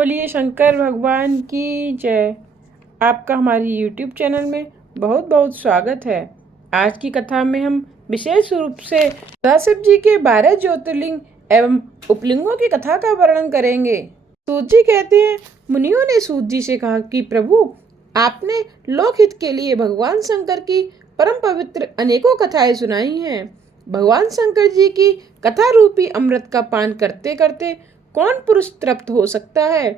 बोलिए शंकर भगवान की जय। आपका हमारी YouTube चैनल में बहुत बहुत स्वागत है। आज की कथा में हम विशेष रूप से सदाशिव जी के 12 ज्योतिर्लिंग एवं उपलिंगों की कथा का वर्णन करेंगे। सूत जी कहते हैं, मुनियों ने सूत जी से कहा कि प्रभु, आपने लोकहित के लिए भगवान शंकर की परम पवित्र अनेकों कथाएं सुनाई हैं। भगवान शंकर जी की कथा रूपी अमृत का पान करते करते कौन पुरुष तृप्त हो सकता है।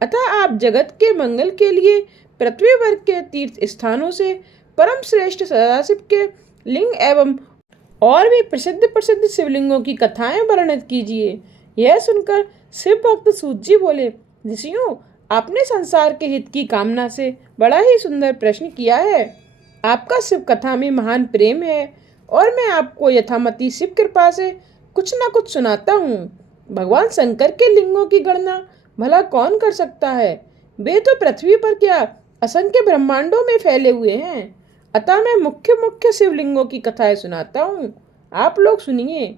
अतः आप जगत के मंगल के लिए पृथ्वी वर्ग के तीर्थ स्थानों से परम श्रेष्ठ सदाशिव के लिंग एवं और भी प्रसिद्ध प्रसिद्ध शिवलिंगों की कथाएं वर्णित कीजिए। यह सुनकर शिव भक्त सूत जी बोले, ऋषियों, आपने संसार के हित की कामना से बड़ा ही सुंदर प्रश्न किया है। आपका शिव कथा में महान प्रेम है और मैं आपको यथामति शिव कृपा से कुछ न कुछ सुनाता हूँ। भगवान शंकर के लिंगों की गणना भला कौन कर सकता है। वे तो पृथ्वी पर क्या असंख्य ब्रह्मांडों में फैले हुए हैं। अतः मैं मुख्य मुख्य शिवलिंगों की कथाएं सुनाता हूँ, आप लोग सुनिए।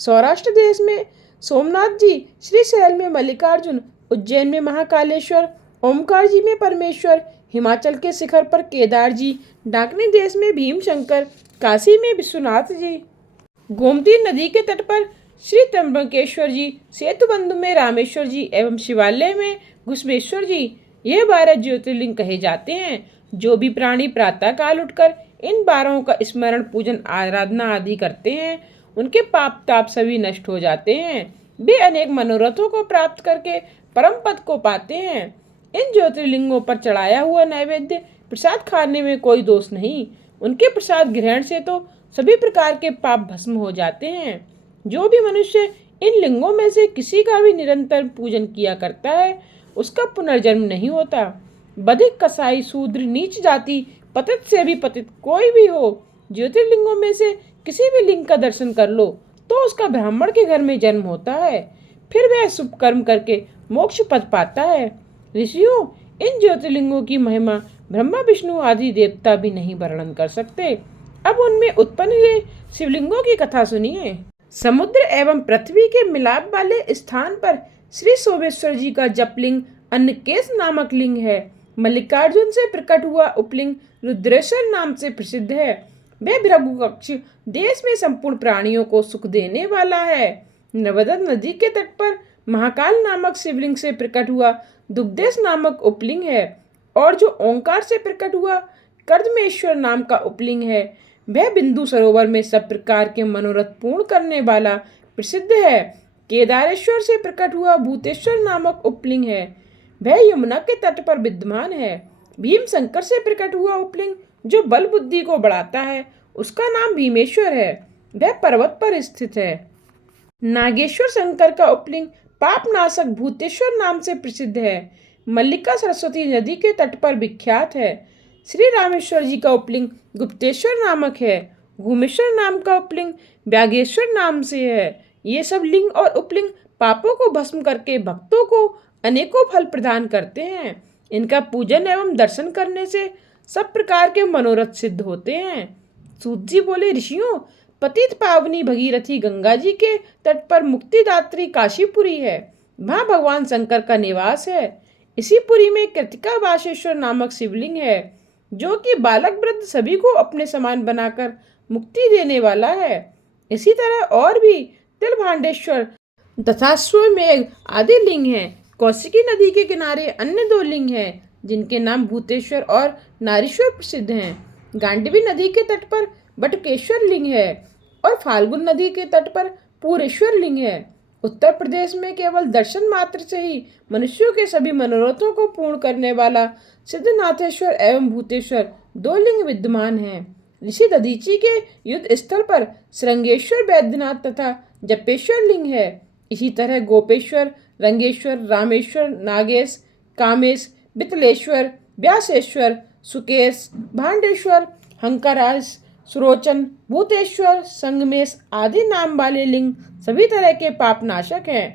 सौराष्ट्र देश में सोमनाथ जी, श्रीशैल में मल्लिकार्जुन, उज्जैन में महाकालेश्वर, ओमकार जी में परमेश्वर, हिमाचल के शिखर पर केदार जी, डाकनी देश में भीमशंकर, काशी में विश्वनाथ जी, गोमती नदी के तट पर श्री त्र्यंबकेश्वर जी, सेतुबंधु में रामेश्वर जी एवं शिवालय में घुसमेश्वर जी, ये 12 ज्योतिर्लिंग कहे जाते हैं। जो भी प्राणी प्रातः काल उठकर इन 12 का स्मरण, पूजन, आराधना आदि करते हैं, उनके पाप ताप सभी नष्ट हो जाते हैं। वे अनेक मनोरथों को प्राप्त करके परम पद को पाते हैं। इन ज्योतिर्लिंगों पर चढ़ाया हुआ नैवेद्य प्रसाद खाने में कोई दोष नहीं। उनके प्रसाद ग्रहण से तो सभी प्रकार के पाप भस्म हो जाते हैं। जो भी मनुष्य इन लिंगों में से किसी का भी निरंतर पूजन किया करता है, उसका पुनर्जन्म नहीं होता। बधिक, कसाई, शूद्र, नीच जाति, पतित से भी पतित कोई भी हो, ज्योतिर्लिंगों में से किसी भी लिंग का दर्शन कर लो तो उसका ब्राह्मण के घर में जन्म होता है। फिर वह शुभ कर्म करके मोक्ष पद पाता है। ऋषियों, इन ज्योतिर्लिंगों की महिमा ब्रह्मा विष्णु आदि देवता भी नहीं वर्णन कर सकते। अब उनमें उत्पन्न हुए शिवलिंगों की कथा सुनिए। समुद्र एवं पृथ्वी के मिलाप वाले स्थान पर श्री सोमेश्वर जी का जपलिंग अन्नकेश नामक लिंग है। मल्लिकार्जुन से प्रकट हुआ उपलिंग रुद्रेश्वर नाम से प्रसिद्ध है। वह भृगुकक्ष देश में संपूर्ण प्राणियों को सुख देने वाला है। नर्मदा नदी के तट पर महाकाल नामक शिवलिंग से प्रकट हुआ दुग्धेश नामक उपलिंग है। और जो ओंकार से प्रकट हुआ कर्दमेश्वर नाम का उपलिंग है, वह बिंदु सरोवर में सब प्रकार के मनोरथ पूर्ण करने वाला प्रसिद्ध है। केदारेश्वर से प्रकट हुआ भूतेश्वर नामक उपलिंग है। वह यमुना के तट पर विद्यमान है। भीम शंकर से प्रकट हुआ उपलिंग जो बल बुद्धि को बढ़ाता है, उसका नाम भीमेश्वर है। वह पर्वत पर स्थित है। नागेश्वर शंकर का उपलिंग पाप नाशक भूतेश्वर नाम से प्रसिद्ध है। मल्लिका सरस्वती नदी के तट पर विख्यात है। श्री रामेश्वर जी का उपलिंग गुप्तेश्वर नामक है। घूमेश्वर नाम का उपलिंग व्यागेश्वर नाम से है। ये सब लिंग और उपलिंग पापों को भस्म करके भक्तों को अनेकों फल प्रदान करते हैं। इनका पूजन एवं दर्शन करने से सब प्रकार के मनोरथ सिद्ध होते हैं। सूत जी बोले, ऋषियों, पतित पावनी भगीरथी गंगा जी के तट पर मुक्तिदात्री काशीपुरी है। वहाँ भगवान शंकर का निवास है। इसी पुरी में कृतिका वासेश्वर नामक शिवलिंग है, जो कि बालक वृद्ध सभी को अपने समान बनाकर मुक्ति देने वाला है। इसी तरह और भी तिलभांडेश्वर, दशाश्वमेध आदि लिंग हैं। कौशिकी नदी के किनारे अन्य 2 लिंग हैं, जिनके नाम भूतेश्वर और नारीश्वर प्रसिद्ध हैं। गांडवी नदी के तट पर बटकेश्वर लिंग है और फाल्गुन नदी के तट पर पूरेश्वर लिंग है। उत्तर प्रदेश में केवल दर्शन मात्र से ही मनुष्यों के सभी मनोरथों को पूर्ण करने वाला सिद्धनाथेश्वर एवं भूतेश्वर 2 लिंग विद्यमान हैं। ऋषि दधीची के युद्ध स्थल पर श्रृंगेश्वर, वैद्यनाथ तथा जपेश्वर लिंग है। इसी तरह गोपेश्वर, रंगेश्वर, रामेश्वर, नागेश, कामेश, बितलेश्वर, व्यासेश्वर, सुकेश, भांडेश्वर, हंकरास, सुरोचन, भूतेश्वर, संगमेश आदि नाम वाले लिंग सभी तरह के पाप नाशक हैं।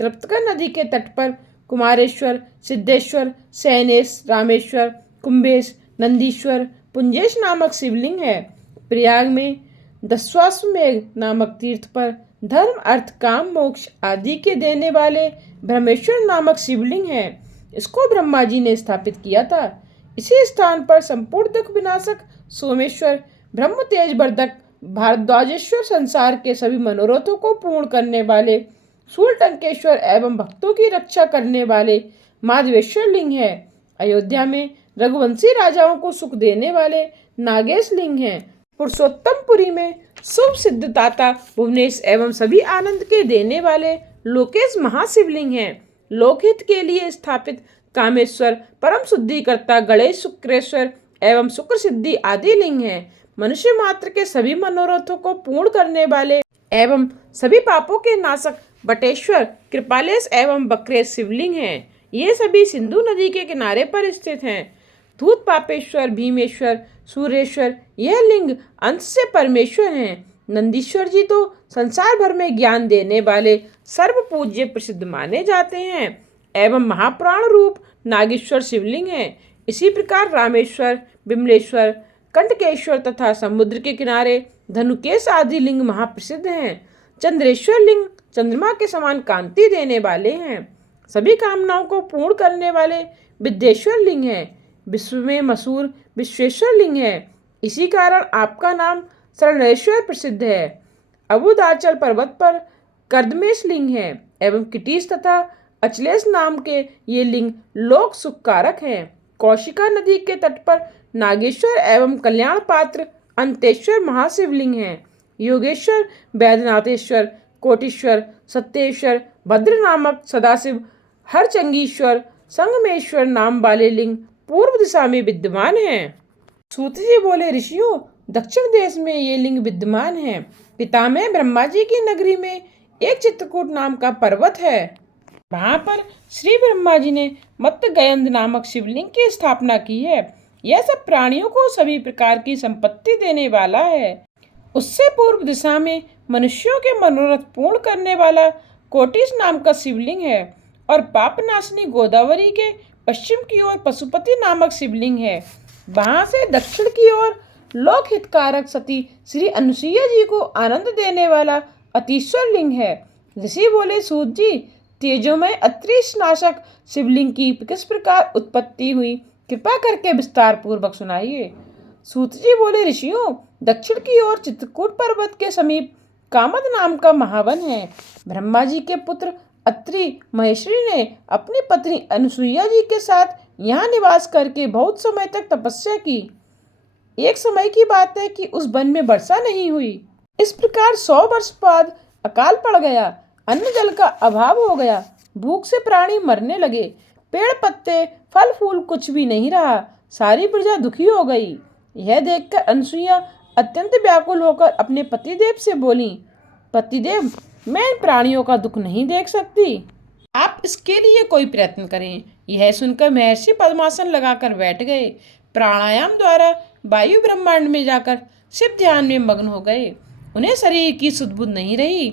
तृप्तका नदी के तट पर कुमारेश्वर, सिद्धेश्वर, सैनेश, रामेश्वर, कुंभेश, नंदीश्वर, पुंजेश नामक शिवलिंग है। प्रयाग में दशाश्वमेध नामक तीर्थ पर धर्म अर्थ काम मोक्ष आदि के देने वाले ब्रह्मेश्वर नामक शिवलिंग है। इसको ब्रह्मा जी ने स्थापित किया था। इसी स्थान पर संपूर्ण दुख विनाशक सोमेश्वर, ब्रह्म तेज वर्धक भारद्वाजेश्वर, संसार के सभी मनोरथों को पूर्ण करने वाले शूलटंकेश्वर एवं भक्तों की रक्षा करने वाले माधवेश्वर लिंग है। अयोध्या में रघुवंशी राजाओं को सुख देने वाले नागेश लिंग हैं। पुरुषोत्तमपुरी में शुभ सिद्धदाता भुवनेश एवं सभी आनंद के देने वाले लोकेश महाशिवलिंग हैं। लोकहित के लिए स्थापित कामेश्वर, परम शुद्धिकर्ता गणेश, शुक्रेश्वर एवं शुक्र सिद्धि आदि लिंग हैं। मनुष्य मात्र के सभी मनोरथों को पूर्ण करने वाले एवं सभी पापों के नाशक बटेश्वर, कृपालेश एवं बकरेश शिवलिंग हैं। ये सभी सिंधु नदी के किनारे पर स्थित हैं। धूत पापेश्वर, भीमेश्वर, सूर्येश्वर यह लिंग अंश से परमेश्वर हैं। नंदीश्वर जी तो संसार भर में ज्ञान देने वाले सर्व पूज्य प्रसिद्ध माने जाते हैं एवं महापुराण रूप नागेश्वर शिवलिंग हैं। इसी प्रकार रामेश्वर, बिमलेश्वर, कंटकेश्वर तथा समुद्र के किनारे धनुकेश आदि लिंग महाप्रसिद्ध हैं। चंद्रेश्वर लिंग चंद्रमा के समान कांति देने वाले हैं। सभी कामनाओं को पूर्ण करने वाले विद्येश्वर लिंग हैं। विश्व में मशहूर विश्वेश्वर लिंग है। इसी कारण आपका नाम शरणेश्वर प्रसिद्ध है। अबुदाचल पर्वत पर कर्दमेश लिंग है एवं किटीस तथा अचलेश नाम के ये लिंग लोक सुखकारक हैं। कौशिका नदी के तट पर नागेश्वर एवं कल्याण पात्र अंतेश्वर महाशिवलिंग हैं। योगेश्वर, वैद्यनाथेश्वर, कोटीश्वर, सत्येश्वर, भद्र नामक सदाशिव, हरचंगीश्वर, संगमेश्वर नाम वाले लिंग पूर्व दिशा में विद्यमान हैं। सूत जी बोले, ऋषियों, दक्षिण देश में ये लिंग विद्यमान हैं। पितामह ब्रह्मा जी की नगरी में एक चित्रकूट नाम का पर्वत है। वहां पर श्री ब्रह्मा जी ने मत्तगयंद नामक शिवलिंग की स्थापना की है। यह सब प्राणियों को सभी प्रकार की संपत्ति देने वाला है। उससे पूर्व दिशा में मनुष्यों के मनोरथ पूर्ण करने वाला कोटिश नाम का शिवलिंग है और पापनाशिनी गोदावरी के पश्चिम की ओर पशुपति नामक शिवलिंग है। वहां से दक्षिण की ओर लोक हितकारक सती श्री अनुसुईया जी को आनंद देने वाला अतीश्वर लिंग है। ऋषि बोले, सूत जी, तेजोमय अत्रिश नाशक शिवलिंग की किस प्रकार उत्पत्ति हुई, कृपा करके विस्तार पूर्वक सुनाइए। सूत जी बोले, ऋषियों, दक्षिण की ओर चित्रकूट पर्वत के समीप कामद नाम का महावन है। ब्रह्मा जी के पुत्र अत्रि महेश्वरी ने अपनी पत्नी अनुसुईया जी के साथ यहाँ निवास करके बहुत समय तक तपस्या की। एक समय की बात है कि उस वन में वर्षा नहीं हुई। इस प्रकार 100 वर्ष बाद अकाल पड़ गया। अन्न जल का अभाव हो गया। भूख से प्राणी मरने लगे। पेड़ पत्ते फल फूल कुछ भी नहीं रहा। सारी प्रजा दुखी हो गई। यह देखकर अनुसुईया अत्यंत व्याकुल होकर अपने पतिदेव से बोली, पतिदेव, मैं इन प्राणियों का दुख नहीं देख सकती। आप इसके लिए कोई प्रयत्न करें। यह सुनकर महर्षि पद्मासन लगाकर बैठ गए। प्राणायाम द्वारा वायु ब्रह्मांड में जाकर शिव ध्यान में मग्न हो गए। उन्हें शरीर की सुध-बुध नहीं रही।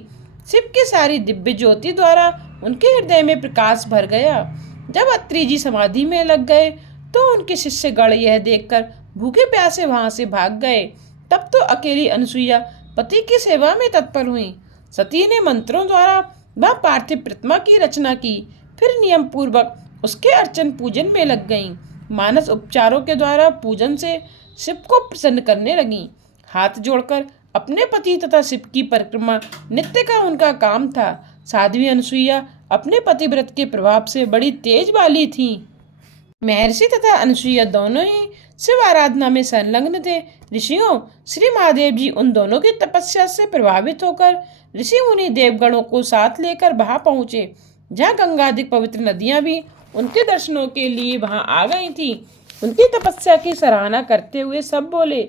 शिव की सारी दिव्य ज्योति द्वारा उनके हृदय में प्रकाश भर गया। जब अत्रि जी समाधि में लग गए तो उनके शिष्य गण यह देखकर भूखे प्यासे वहां से भाग गए। तब तो अकेली अनुसुईया पति की सेवा में तत्पर हुई। सती ने मंत्रों द्वारा वह पार्थिव प्रतिमा की रचना की। फिर नियम पूर्वक उसके अर्चन पूजन में लग गईं। मानस उपचारों के द्वारा पूजन से शिव को प्रसन्न करने लगीं। हाथ जोड़कर अपने पति तथा शिव की परिक्रमा नित्य का उनका काम था। साध्वी अनुसुईया अपने पतिव्रत के प्रभाव से बड़ी तेज वाली थी। महर्षि तथा अनुसुईया दोनों ही शिव आराधना में संलग्न थे। ऋषियों, श्री महादेव जी उन दोनों की तपस्या से प्रभावित होकर ऋषि मुनि देवगणों को साथ लेकर वहां पहुंचे, जहां गंगाधिक पवित्र नदियां भी उनके दर्शनों के लिए वहां आ गई थी। उनकी तपस्या की सराहना करते हुए सब बोले,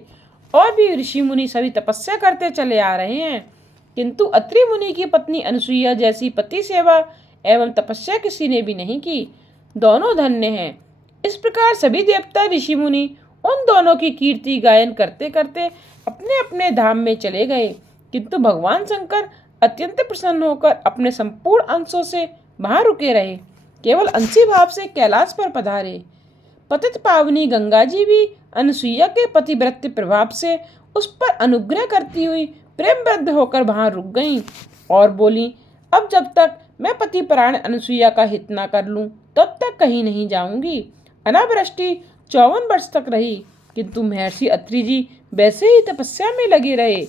और भी ऋषि मुनि सभी तपस्या करते चले आ रहे हैं, किंतु अत्रि मुनि की पत्नी अनुसुईया जैसी पति सेवा एवं तपस्या किसी ने भी नहीं की। दोनों धन्य हैं। इस प्रकार सभी देवता ऋषि मुनि उन दोनों की कीर्ति गायन करते करते अपने अपने धाम में चले गए, किंतु भगवान शंकर अत्यंत प्रसन्न होकर अपने संपूर्ण अंशों से वहां रुके रहे। केवल अंशी भाव से कैलाश पर पधारे। पतित पावनी गंगा जी भी अनुसुईया के पतिव्रत प्रभाव से उस पर अनुग्रह करती हुई प्रेम वृद्ध होकर वहां रुक गईं। और बोली, अब जब तक मैं पतिपरायण अनसुईया का हित ना कर लूं तब तक कहीं नहीं जाऊंगी। अनावृष्टि 54 वर्ष तक रही, किंतु महर्षि अत्रि जी वैसे ही तपस्या में लगे रहे।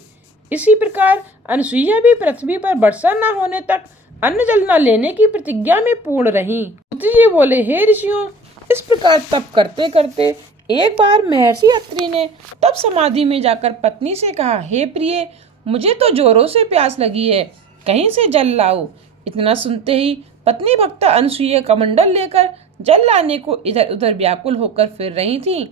इसी प्रकार अनसुईया भी पृथ्वी पर वर्षा न होने तक अन्न जल न लेने की प्रतिज्ञा में पूर्ण रहीं। सूत जी बोले, हे ऋषियों, इस प्रकार तप करते करते एक बार महर्षि अत्रि ने तप समाधि में जाकर पत्नी से कहा, हे प्रिय, मुझे तो जोरों से प्यास लगी है, कहीं से जल लाओ। इतना सुनते ही पत्नी भक्ता अनसुईया कमंडल लेकर जल लाने को इधर उधर व्याकुल होकर फिर रही थी।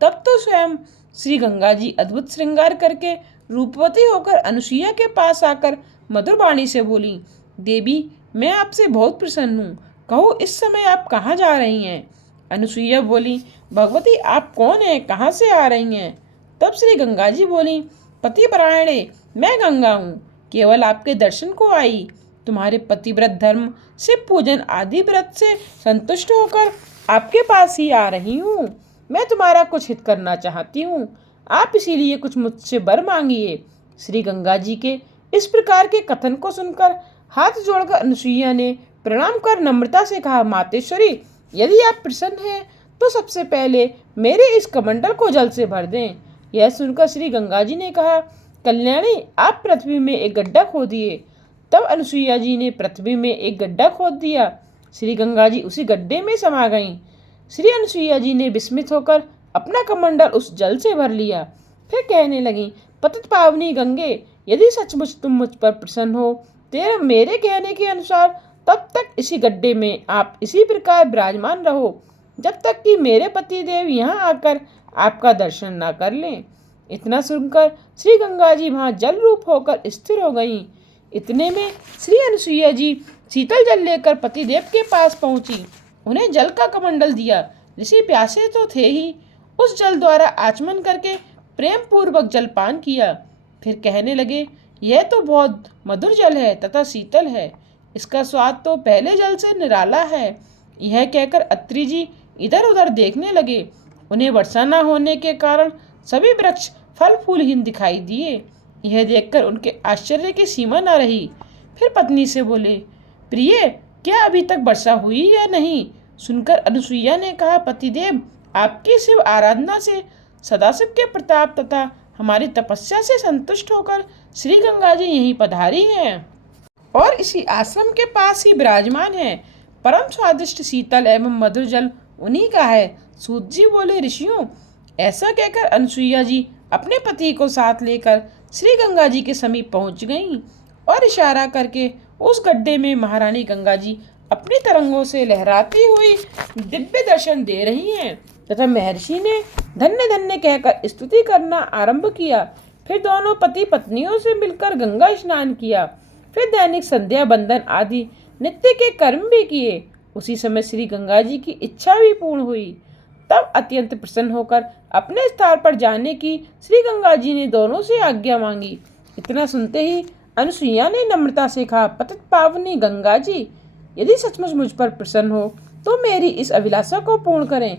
तब तो स्वयं श्री गंगा जी अद्भुत श्रृंगार करके रूपवती होकर अनुसुईया के पास आकर मधुर वाणी से बोली, देवी, मैं आपसे बहुत प्रसन्न हूँ, कहो इस समय आप कहाँ जा रही हैं? अनुसुईया बोली, भगवती, आप कौन हैं, कहाँ से आ रही हैं? तब श्री गंगा जी बोली, पतिपरायणे, मैं गंगा हूँ, केवल आपके दर्शन को आई। तुम्हारे पतिव्रत धर्म से पूजन आदि व्रत से संतुष्ट होकर आपके पास ही आ रही हूँ। मैं तुम्हारा कुछ हित करना चाहती हूँ, आप इसीलिए कुछ मुझसे वर मांगिए। श्री गंगा जी के इस प्रकार के कथन को सुनकर हाथ जोड़कर अनुसुईया ने प्रणाम कर नम्रता से कहा, मातेश्वरी, यदि आप प्रसन्न हैं तो सबसे पहले मेरे इस कमंडल को जल से भर दें। यह सुनकर श्री गंगा जी ने कहा, कल्याणी, आप पृथ्वी में एक गड्ढा खोदिए। तब अनुसुईया जी ने पृथ्वी में एक गड्ढा खोद दिया। श्री गंगा जी उसी गड्ढे में समा गईं। श्री अनुसुईया जी ने विस्मित होकर अपना कमंडल उस जल से भर लिया। फिर कहने लगी, पतित पावनी गंगे, यदि सचमुच तुम मुझ पर प्रसन्न हो, तेरे मेरे कहने के अनुसार तब तक इसी गड्ढे में आप इसी प्रकार विराजमान रहो, जब तक कि मेरे पति देव यहाँ आकर आपका दर्शन ना कर लें। इतना सुनकर श्री गंगा जी वहाँ जल रूप होकर स्थिर हो गईं। इतने में श्री अनुसुईया जी शीतल जल लेकर पतिदेव के पास पहुंची। उन्हें जल का कमंडल दिया। ऋषि प्यासे तो थे ही, उस जल द्वारा आचमन करके प्रेम पूर्वक जलपान किया। फिर कहने लगे, यह तो बहुत मधुर जल है तथा शीतल है, इसका स्वाद तो पहले जल से निराला है। यह कहकर अत्रि जी इधर उधर देखने लगे। उन्हें वर्षा न होने के कारण सभी वृक्ष फल फूलहीन दिखाई दिए। यह देखकर उनके आश्चर्य की सीमा न रही। फिर पत्नी से बोले, प्रिय, क्या अभी तक वर्षा हुई या नहीं? सुनकर अनुसुईया ने कहा, पतिदेव, आपकी शिव आराधना से सदाशिव के प्रताप तथा हमारी तपस्या से संतुष्ट होकर श्री गंगा जी यहीं पधारी हैं और इसी आश्रम के पास ही विराजमान है। परम स्वादिष्ट शीतल एवं मधुर जल उन्हीं का है। सूत जी बोले, ऋषियों, ऐसा कहकर अनुसुईया जी अपने पति को साथ लेकर श्री गंगा जी के समीप पहुंच गईं और इशारा करके उस गड्ढे में महारानी गंगा जी अपनी तरंगों से लहराती हुई दिव्य दर्शन दे रही हैं तथा महर्षि ने धन्य धन्य कहकर स्तुति करना आरंभ किया। फिर दोनों पति पत्नियों से मिलकर गंगा स्नान किया। फिर दैनिक संध्या बंदन आदि नित्य के कर्म भी किए। उसी समय श्री गंगा जी की इच्छा भी पूर्ण हुई। तब अत्यंत प्रसन्न होकर अपने स्थान पर जाने की श्री गंगा जी ने दोनों से आज्ञा मांगी। इतना सुनते ही अनुसुईया ने नम्रता से कहा, पतित पावनी गंगा जी, यदि सचमुच मुझ पर प्रसन्न हो तो मेरी इस अभिलाषा को पूर्ण करें।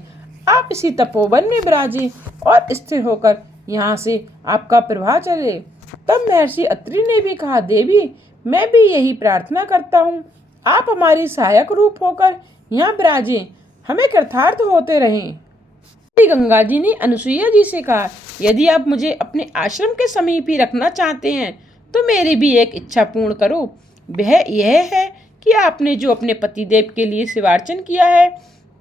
आप इसी तपोवन में विराजें और स्थिर होकर यहाँ से आपका प्रवाह चले। तब महर्षि अत्रि ने भी कहा, देवी, मैं भी यही प्रार्थना करता हूँ, आप हमारी सहायक रूप होकर यहाँ विराजें, हमें कृतार्थ होते रहें। श्री गंगा जी ने अनुसुईया जी से कहा, यदि आप मुझे अपने आश्रम के समीप ही रखना चाहते हैं तो मेरी भी एक इच्छा पूर्ण करो। वह यह है कि आपने जो अपने पतिदेव के लिए शिवार्चन किया है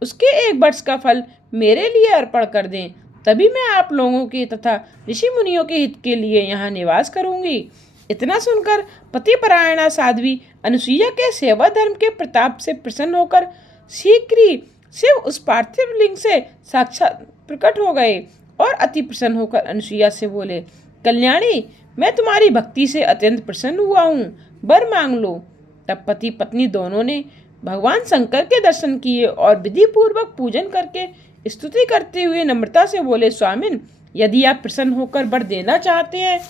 उसके 1 वर्ष का फल मेरे लिए अर्पण कर दें, तभी मैं आप लोगों के तथा ऋषि मुनियों के हित के लिए यहाँ निवास करूँगी। इतना सुनकर पतिपरायणा साध्वी अनुसुईया के सेवा धर्म के प्रताप से प्रसन्न होकर शीघ्र ही शिव उस पार्थिव लिंग से साक्षात प्रकट हो गए और अति प्रसन्न होकर अनुसुईया से बोले, कल्याणी, मैं तुम्हारी भक्ति से अत्यंत प्रसन्न हुआ हूँ, वर मांग लो। तब पति पत्नी दोनों ने भगवान शंकर के दर्शन किए और विधि पूर्वक पूजन करके स्तुति करते हुए नम्रता से बोले, स्वामिन, यदि आप प्रसन्न होकर वर देना चाहते हैं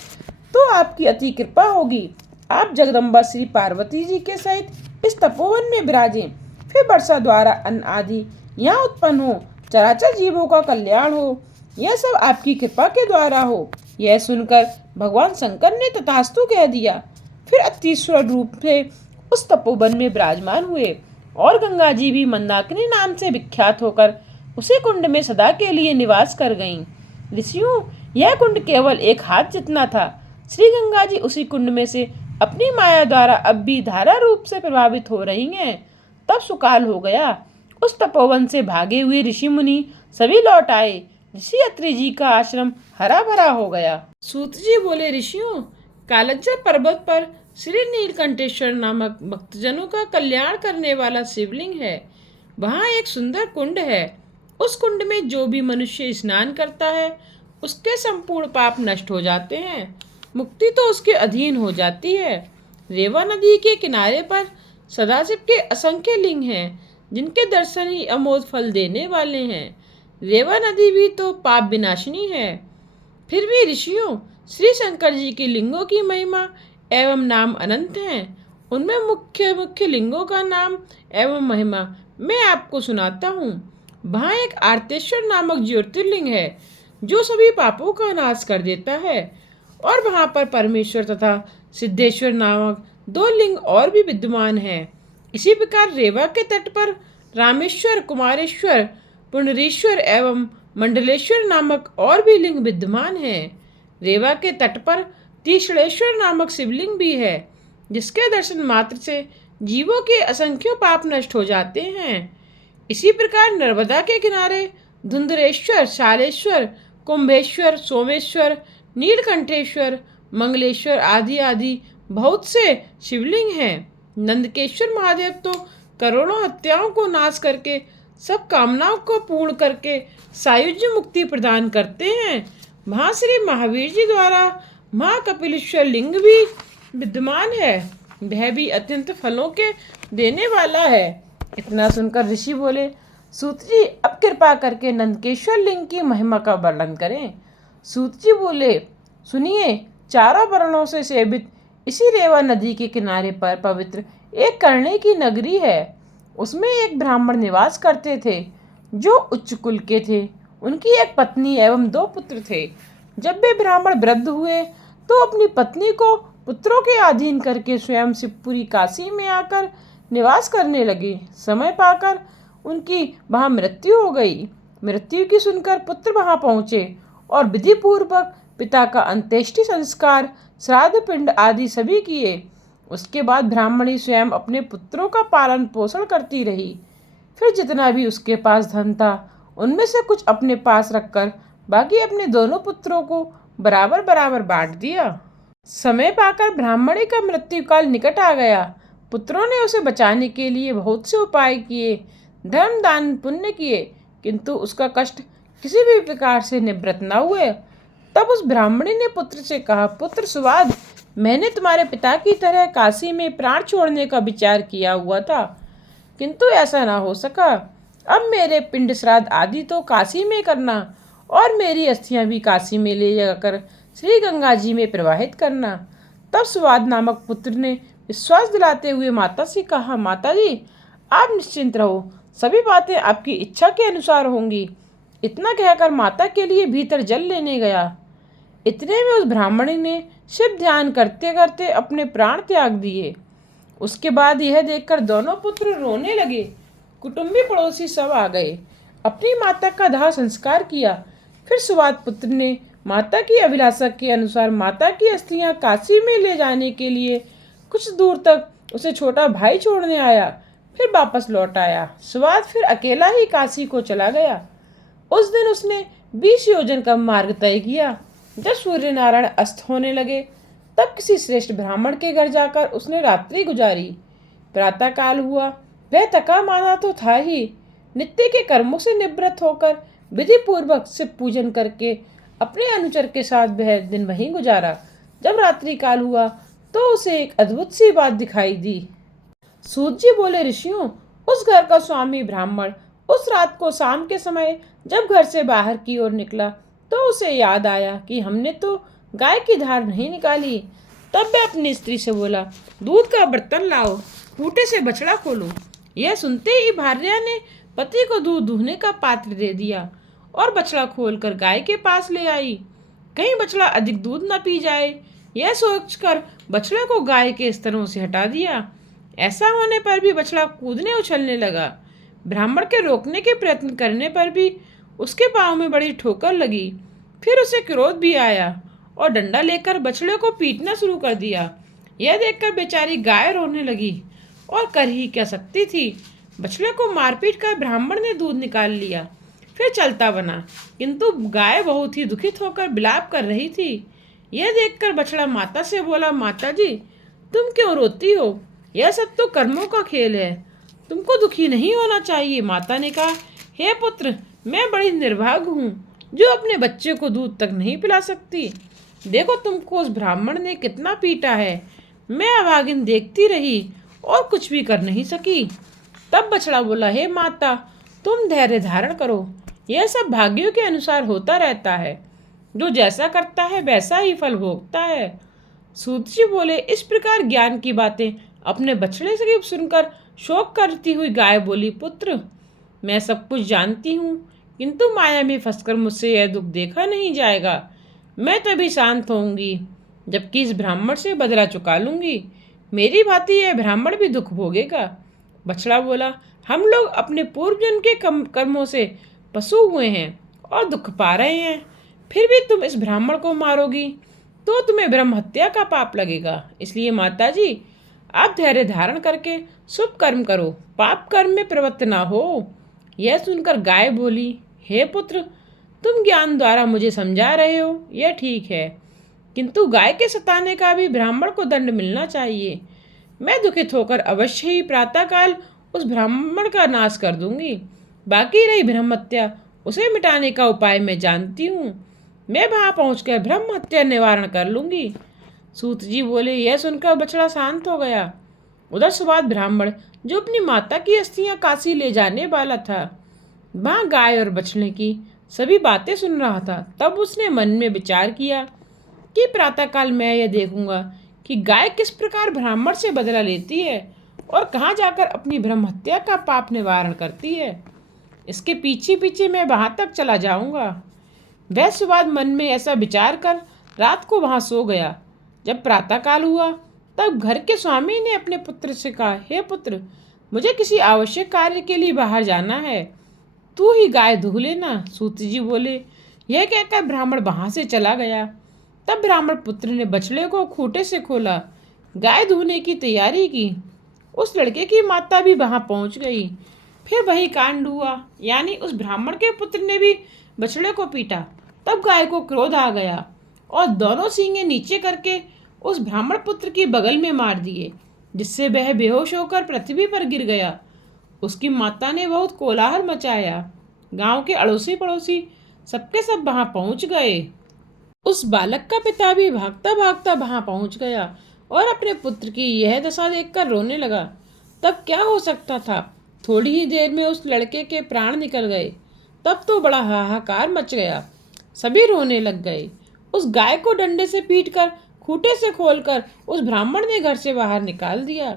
तो आपकी अति कृपा होगी। आप जगदम्बा श्री पार्वती जी के सहित इस तपोवन में विराजें। फिर वर्षा द्वारा अन्न आदि यहाँ उत्पन्न हो, चराचर जीवों का कल्याण हो, यह सब आपकी कृपा के द्वारा हो। यह सुनकर भगवान शंकर ने तथास्तु कह दिया। फिर अतिश्वर रूप से उस तपोवन में विराजमान हुए और गंगा जी भी मंदाकिनी नाम से विख्यात होकर उसी कुंड में सदा के लिए निवास कर गईं। ऋषियों, यह कुंड केवल एक हाथ जितना था। श्री गंगा जी उसी कुंड में से अपनी माया द्वारा अब भी धारा रूप से प्रभावित हो रही हैं। तब सुकाल हो गया। उस तपोवन से भागे हुए ऋषि मुनि सभी लौट आए। ऋषि अत्रि जी का आश्रम हरा भरा हो गया। सूत जी बोले, ऋषियों, कालज्जर पर्वत पर श्री नीलकंठेश्वर नामक भक्तजनों का कल्याण करने वाला शिवलिंग है। वहाँ एक सुंदर कुंड है। उस कुंड में जो भी मनुष्य स्नान करता है उसके संपूर्ण पाप नष्ट हो जाते हैं, मुक्ति तो उसके अधीन हो जाती है। रेवा नदी के किनारे पर सदाशिव के असंख्य लिंग हैं जिनके दर्शन ही अमोघ फल देने वाले हैं। रेवा नदी भी तो पाप विनाशिनी है। फिर भी ऋषियों, श्री शंकर जी के लिंगों की महिमा एवं नाम अनंत हैं। उनमें मुख्य मुख्य लिंगों का नाम एवं महिमा मैं आपको सुनाता हूँ। वहाँ एक आर्तेश्वर नामक ज्योतिर्लिंग है जो सभी पापों का नाश कर देता है, और वहाँ पर परमेश्वर तथा सिद्धेश्वर नामक दो लिंग और भी विद्यमान हैं। इसी प्रकार रेवा के तट पर रामेश्वर, कुमारेश्वर, पुंडरीश्वर एवं मंडलेश्वर नामक और भी लिंग विद्यमान हैं। रेवा के तट पर तीसरेश्वर नामक शिवलिंग भी है जिसके दर्शन मात्र से जीवों के असंख्य पाप नष्ट हो जाते हैं। इसी प्रकार नर्मदा के किनारे धुंधरेश्वर, शालेश्वर, कुंभेश्वर, सोमेश्वर, नीलकंठेश्वर, मंगलेश्वर आदि आदि बहुत से शिवलिंग हैं। नंदकेश्वर महादेव तो करोड़ों हत्याओं को नाश करके सब कामनाओं को पूर्ण करके सायुज्य मुक्ति प्रदान करते हैं। वहाँ श्री महावीर जी द्वारा महाकपिलेश्वर लिंग भी विद्यमान है। वह भी अत्यंत फलों के देने वाला है। इतना सुनकर ऋषि बोले, सूत जी, अब कृपा करके नंदकेश्वर लिंग की महिमा का वर्णन करें। सूत जी बोले, सुनिए, चारों वर्णों से सेवित इसी रेवा नदी के किनारे पर पवित्र एक करने की नगरी है। उसमें एक ब्राह्मण निवास करते थे जो उच्च कुल के थे। उनकी एक पत्नी एवं दो पुत्र थे। जब वे ब्राह्मण वृद्ध हुए तो अपनी पत्नी को पुत्रों के अधीन करके स्वयं शिवपुरी काशी में आकर निवास करने लगे। समय पाकर उनकी वहाँ मृत्यु हो गई। मृत्यु की सुनकर पुत्र वहाँ पहुँचे और विधि पूर्वक पिता का अंत्येष्टि संस्कार, श्राद्ध पिंड आदि सभी किए। उसके बाद ब्राह्मणी स्वयं अपने पुत्रों का पालन पोषण करती रही। फिर जितना भी उसके पास धन था उनमें से कुछ अपने पास रखकर बाकी अपने दोनों पुत्रों को बराबर बराबर बांट दिया। समय पाकर ब्राह्मणी का मृत्यु काल निकट आ गया। पुत्रों ने उसे बचाने के लिए बहुत से उपाय किए, धर्म दान पुण्य किए, किंतु उसका कष्ट किसी भी प्रकार से निवृत्त न हुए। तब उस ब्राह्मणी ने पुत्र से कहा, पुत्र सुवाद, मैंने तुम्हारे पिता की तरह काशी में प्राण छोड़ने का विचार किया हुआ था, किंतु ऐसा ना हो सका। अब मेरे पिंड श्राद्ध आदि तो काशी में करना और मेरी अस्थियां भी काशी में ले जाकर श्री गंगा जी में प्रवाहित करना। तब सुवाद नामक पुत्र ने विश्वास दिलाते हुए माता से कहा, माता जी, आप निश्चिंत रहो, सभी बातें आपकी इच्छा के अनुसार होंगी। इतना कहकर माता के लिए भीतर जल लेने गया। इतने में उस ब्राह्मणी ने शिव ध्यान करते करते अपने प्राण त्याग दिए। उसके बाद यह देखकर दोनों पुत्र रोने लगे। कुटुंबी पड़ोसी सब आ गए, अपनी माता का दाह संस्कार किया। फिर सुवाद पुत्र ने माता की अभिलाषा के अनुसार माता की अस्थियां काशी में ले जाने के लिए कुछ दूर तक उसे छोटा भाई छोड़ने आया, फिर वापस लौट आया। सुवाद फिर अकेला ही काशी को चला गया। उस दिन उसने 20 योजन का मार्ग तय किया। जब सूर्य नारायण अस्त होने लगे तब किसी श्रेष्ठ ब्राह्मण के घर जाकर उसने रात्रि गुजारी। प्रातः काल हुआ। वह थका माना तो था ही। नित्य के कर्मों से निवृत्त होकर विधि पूर्वक शिव पूजन करके अपने अनुचर के साथ वह दिन वहीं गुजारा। जब रात्रि काल हुआ तो उसे एक अद्भुत सी बात दिखाई दी। सूत जी बोले, ऋषियों, उस घर का स्वामी ब्राह्मण उस रात को शाम के समय जब घर से बाहर की ओर निकला तो उसे याद आया कि हमने तो गाय की धार नहीं निकाली। तब वह अपनी स्त्री से बोला, दूध का बर्तन लाओ, खूंटे से बछड़ा खोलो। यह सुनते ही भार्या ने पति को दूध दूहने का पात्र दे दिया और बछड़ा खोलकर गाय के पास ले आई। कहीं बछड़ा अधिक दूध न पी जाए, यह सोचकर बछड़े को गाय के स्तरों से हटा दिया। ऐसा होने पर भी बछड़ा कूदने उछलने लगा। ब्राह्मण के रोकने के प्रयत्न करने पर भी उसके पाँव में बड़ी ठोकर लगी। फिर उसे क्रोध भी आया और डंडा लेकर बछड़े को पीटना शुरू कर दिया। यह देखकर बेचारी गाय रोने लगी और कर ही क्या सकती थी। बछड़े को मारपीट कर ब्राह्मण ने दूध निकाल लिया, फिर चलता बना, किंतु गाय बहुत ही दुखित होकर विलाप कर रही थी। यह देखकर बछड़ा माता से बोला, माता जी, तुम क्यों रोती हो? यह सब तो कर्मों का खेल है, तुमको दुखी नहीं होना चाहिए। माता ने कहा, हे पुत्र, मैं बड़ी निर्भाग्य हूँ जो अपने बच्चे को दूध तक नहीं पिला सकती। देखो तुमको उस ब्राह्मण ने कितना पीटा है। मैं अभागिन देखती रही और कुछ भी कर नहीं सकी। तब बछड़ा बोला, हे माता, तुम धैर्य धारण करो, यह सब भाग्यों के अनुसार होता रहता है। जो जैसा करता है वैसा ही फल भोगता है। सूत जी बोले, इस प्रकार ज्ञान की बातें अपने बछड़े से सुनकर शोक करती हुई गाय बोली, पुत्र, मैं सब कुछ जानती हूँ, किंतु माया में फंसकर मुझसे यह दुख देखा नहीं जाएगा। मैं तभी शांत होऊंगी जबकि इस ब्राह्मण से बदला चुका लूंगी। मेरी भांति यह ब्राह्मण भी दुख भोगेगा। बछड़ा बोला, हम लोग अपने पूर्व जन्म के कर्मों से पशु हुए हैं और दुख पा रहे हैं, फिर भी तुम इस ब्राह्मण को मारोगी तो तुम्हें ब्रह्म हत्या का पाप लगेगा। इसलिए माता जी, आप धैर्य धारण करके शुभ कर्म करो, पाप कर्म में प्रवृत्त ना हो। यह सुनकर गाय बोली, हे पुत्र, तुम ज्ञान द्वारा मुझे समझा रहे हो, यह ठीक है, किंतु गाय के सताने का भी ब्राह्मण को दंड मिलना चाहिए। मैं दुखित होकर अवश्य ही प्रातःकाल उस ब्राह्मण का नाश कर दूंगी। बाकी रही ब्रह्म हत्या, उसे मिटाने का उपाय मैं जानती हूँ। मैं वहां पहुंचकर ब्रह्म हत्या निवारण कर लूंगी। सूत जी बोले, यह सुनकर बछड़ा शांत हो गया। उधर सुवाद ब्राह्मण, जो अपनी माता की अस्थियां काशी ले जाने वाला था, वहां गाय और बछड़े की सभी बातें सुन रहा था। तब उसने मन में विचार किया कि प्रातःकाल मैं यह देखूंगा कि गाय किस प्रकार ब्राह्मण से बदला लेती है और कहाँ जाकर अपनी ब्रह्म हत्या का पाप निवारण करती है। इसके पीछे पीछे मैं वहां तक चला जाऊंगा। वह सुवाद मन में ऐसा विचार कर रात को वहां सो गया। जब प्रातःकाल हुआ तब घर के स्वामी ने अपने पुत्र से कहा, हे पुत्र, मुझे किसी आवश्यक कार्य के लिए बाहर जाना है, तू ही गाय धो लेना। सूत जी बोले, यह कहकर ब्राह्मण वहां से चला गया। तब ब्राह्मण पुत्र ने बछड़े को खूंटे से खोला, गाय धोने की तैयारी की। उस लड़के की माता भी वहां पहुंच गई। फिर वही कांड हुआ, यानी उस ब्राह्मण के पुत्र ने भी बछड़े को पीटा। तब गाय को क्रोध आ गया और दोनों सींगे नीचे करके उस ब्राह्मण पुत्र की बगल में मार दिए, जिससे वह बेहोश होकर पृथ्वी पर गिर गया। उसकी माता ने बहुत कोलाहल मचाया। गांव के अड़ोसी पड़ोसी सबके सब वहां पहुंच गए। उस बालक का पिता भी भागता भागता वहां पहुंच गया और अपने पुत्र की यह दशा देखकर रोने लगा। तब क्या हो सकता था, थोड़ी ही देर में उस लड़के के प्राण निकल गए। तब तो बड़ा हाहाकार मच गया, सभी रोने लग गए। उस गाय को डंडे से पीटकर खूंटे से खोलकर उस ब्राह्मण ने घर से बाहर निकाल दिया।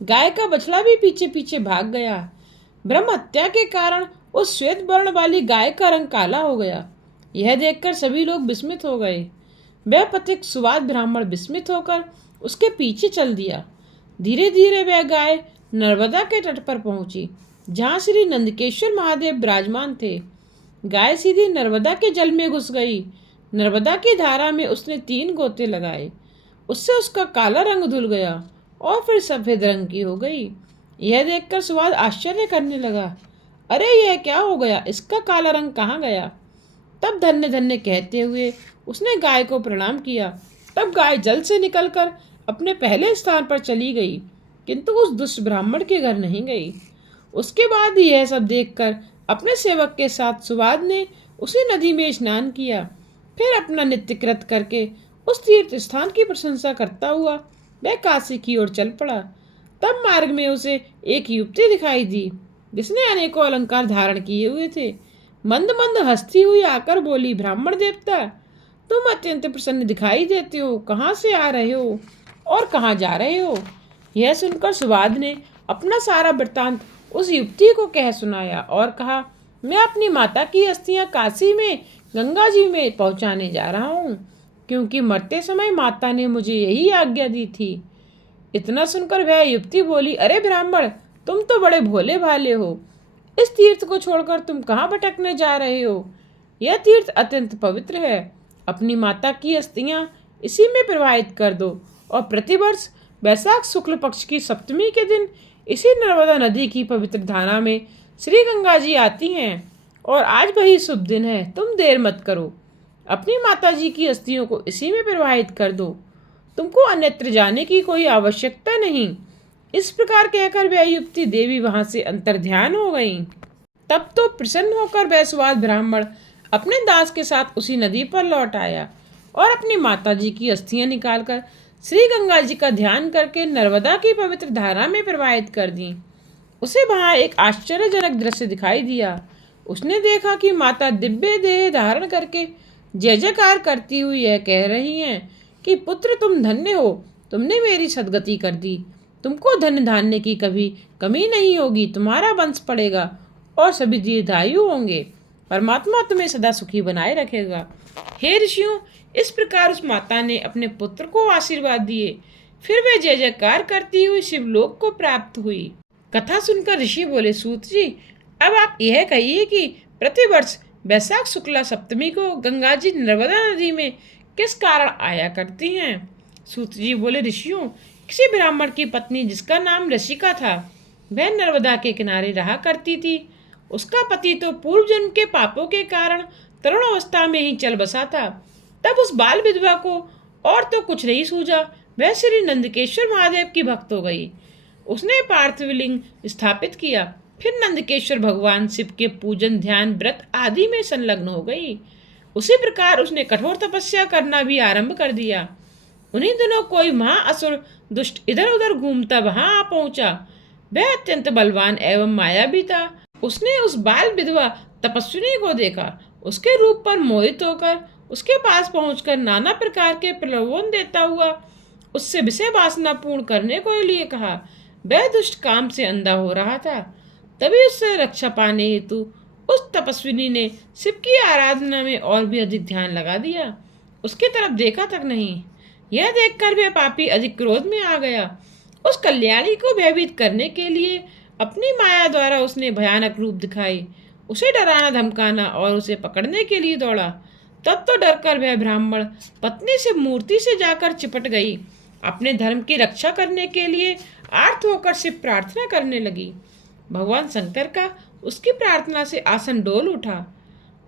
गाय का बछड़ा भी पीछे पीछे भाग गया। ब्रह्म हत्या के कारण उस श्वेत वर्ण वाली गाय का रंग काला हो गया। यह देखकर सभी लोग विस्मित हो गए। वह पथिक सुवाद ब्राह्मण विस्मित होकर उसके पीछे चल दिया। धीरे धीरे वह गाय नर्मदा के तट पर पहुंची, जहाँ श्री नंदकेश्वर महादेव विराजमान थे। गाय सीधी नर्मदा के जल में घुस गई। नर्मदा की धारा में उसने 3 गोते लगाए। उससे उसका काला रंग धुल गया और फिर सफेद रंग की हो गई। यह देखकर सुवाद आश्चर्य करने लगा, अरे यह क्या हो गया, इसका काला रंग कहाँ गया? तब धन्य धन्य कहते हुए उसने गाय को प्रणाम किया। तब गाय जल से निकलकर अपने पहले स्थान पर चली गई, किंतु उस दुष्ट ब्राह्मण के घर नहीं गई। उसके बाद यह सब देखकर अपने सेवक के साथ सुवाद ने उसी नदी में स्नान किया। फिर अपना नित्य कृत करके उस तीर्थ स्थान की प्रशंसा करता हुआ वह काशी की ओर चल पड़ा। तब मार्ग में उसे एक युवती दिखाई दी, जिसने अनेकों अलंकार धारण किए हुए थे। मंद मंद हंसती हुई आकर बोली, ब्राह्मण देवता, तुम अत्यंत प्रसन्न दिखाई देते हो, कहाँ से आ रहे हो और कहाँ जा रहे हो? यह सुनकर सुवाद ने अपना सारा वृत्तांत उस युवती को कह सुनाया और कहा, मैं अपनी माता की अस्थियां काशी में गंगा जी में पहुंचाने जा रहा हूँ। क्योंकि मरते समय माता ने मुझे यही आज्ञा दी थी। इतना सुनकर वह युवती बोली, अरे ब्राह्मण, तुम तो बड़े भोले भाले हो। इस तीर्थ को छोड़कर तुम कहाँ भटकने जा रहे हो? यह तीर्थ अत्यंत पवित्र है। अपनी माता की अस्थियां इसी में प्रवाहित कर दो और प्रतिवर्ष वैशाख शुक्ल पक्ष की सप्तमी के दिन इसी नर्मदा नदी की पवित्र धारा में श्री गंगा जी आती हैं और आज वही शुभ दिन है। तुम देर मत करो, अपनी माता जी की अस्थियों को इसी में प्रवाहित कर दो। तुमको अन्यत्र जाने की कोई आवश्यकता नहीं। इस प्रकार कहकर वह युवती देवी वहां से अंतर्ध्यान हो गई। तब तो प्रसन्न होकर वह सुवाद ब्राह्मण अपने दास के साथ उसी नदी पर लौट आया और अपनी माता जी की अस्थियां निकालकर श्री गंगा जी का ध्यान करके नर्मदा की पवित्र धारा में प्रवाहित कर दी। उसे वहां एक आश्चर्यजनक दृश्य दिखाई दिया। उसने देखा कि माता दिव्य देह धारण करके जय जयकार करती हुई यह कह रही हैं कि पुत्र, तुम धन्य हो, तुमने मेरी सदगति कर दी। तुमको धन धान्य की कभी कमी नहीं होगी। तुम्हारा वंश पड़ेगा और सभी दीर्घायु होंगे। परमात्मा तुम्हें सदा सुखी बनाए रखेगा। हे ऋषियों, इस प्रकार उस माता ने अपने पुत्र को आशीर्वाद दिए। फिर वे जय जयकार करती हुई शिवलोक को प्राप्त हुई। कथा सुनकर ऋषि बोले, सूत जी, अब आप यह कहिए कि प्रतिवर्ष वैशाख शुक्ला सप्तमी को गंगा जी नर्मदा नदी में किस कारण आया करती हैं? सूत जी बोले, ऋषियों, किसी ब्राह्मण की पत्नी जिसका नाम ऋषिका था, वह नर्मदा के किनारे रहा करती थी। उसका पति तो पूर्व जन्म के पापों के कारण तरुण अवस्था में ही चल बसा था। तब उस बाल विधवा को और तो कुछ नहीं सूझा, वह श्री नंदकेश्वर महादेव की भक्त हो गई। उसने पार्थिव लिंग स्थापित किया। फिर नंदकेश्वर भगवान शिव के पूजन, ध्यान, व्रत आदि में संलग्न हो गई। उसी प्रकार उसने कठोर तपस्या करना भी आरंभ कर दिया। उन्हीं दिनों कोई महाअसुर दुष्ट इधर उधर घूमता वहां आ पहुंचा। वह अत्यंत बलवान एवं मायावी था। उसने उस बाल विधवा तपस्विनी को देखा। उसके रूप पर मोहित होकर उसके पास पहुंचकर नाना प्रकार के प्रलोभन देता हुआ उससे विषय वासना पूर्ण करने को लिए कहा। वह दुष्ट काम से अंधा हो रहा था। तभी उससे रक्षा पाने हेतु उस तपस्विनी ने शिव की आराधना में और भी अधिक ध्यान लगा दिया। उसकी तरफ देखा तक नहीं। यह देखकर वह पापी अधिक क्रोध में आ गया। उस कल्याणी को भयभीत करने के लिए अपनी माया द्वारा उसने भयानक रूप दिखाई, उसे डराना धमकाना और उसे पकड़ने के लिए दौड़ा। तब तो डरकर वह ब्राह्मण पत्नी से मूर्ति से जाकर चिपट गई। अपने धर्म की रक्षा करने के लिए आर्त होकर शिव प्रार्थना करने लगी। भगवान शंकर का उसकी प्रार्थना से आसन डोल उठा।